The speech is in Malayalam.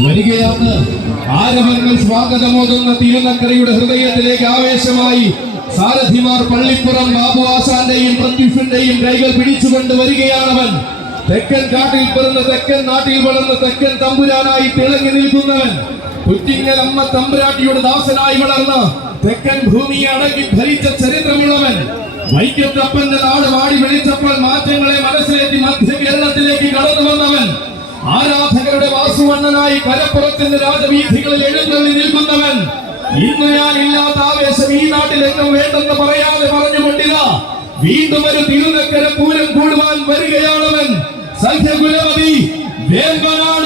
വരികയാണ് ആരവങ്ങൾ സ്വാഗതമോതുന്ന തിരുനക്കരയുടെ ഹൃദയത്തിലേക്ക് ആവേശമായി സാരഥിമാർ പള്ളിപ്പുറം ബാബു ആശാന്റെയും പ്രത്യുഷന്റെയും കൈകൾ പിടിച്ചുകൊണ്ട് വരികയാണവൻ. തെക്കൻ കാട്ടിൽ പിറന്ന് തെക്കൻ നാട്ടിൽ വളർന്ന് തെക്കൻ തമ്പുരാനായി തിളങ്ങി നിൽക്കുന്നവൻ. കുറ്റിങ്ങൽ അമ്മ തമ്പുരാട്ടിയുടെ ദാസനായി വളർന്ന് തെക്കൻ ഭൂമിയെ അടങ്ങി ഭരിച്ച ചരിത്രമുള്ളവൻ. വൈക്കത്തപ്പന്റെ നാട് വാടി വിളിച്ചപ്പോൾ മാറ്റങ്ങളെ മനസ്സിലേറ്റി മധ്യ കേരളത്തിലേക്ക് കടന്നു വന്നവൻ. ആരാധകരുടെ വാസുവണ്ണനായി കരപ്പുറത്തിന്റെ രാജവീഥികളിൽ എഴുന്നള്ളി നിൽക്കുന്നവൻ. ഇന്ന് ഞാൻ ഇല്ലാത്ത ആവേശം ഈ നാട്ടിൽ എങ്ങും വേണ്ടെന്ന് പറയാതെ പറഞ്ഞുകൊണ്ടില്ല. വീണ്ടും ഒരു തിരുനക്കര പൂരം കൂടുവാൻ വരികയാണവൻ. സഖ്യകുലപതി വേമ്പനാട്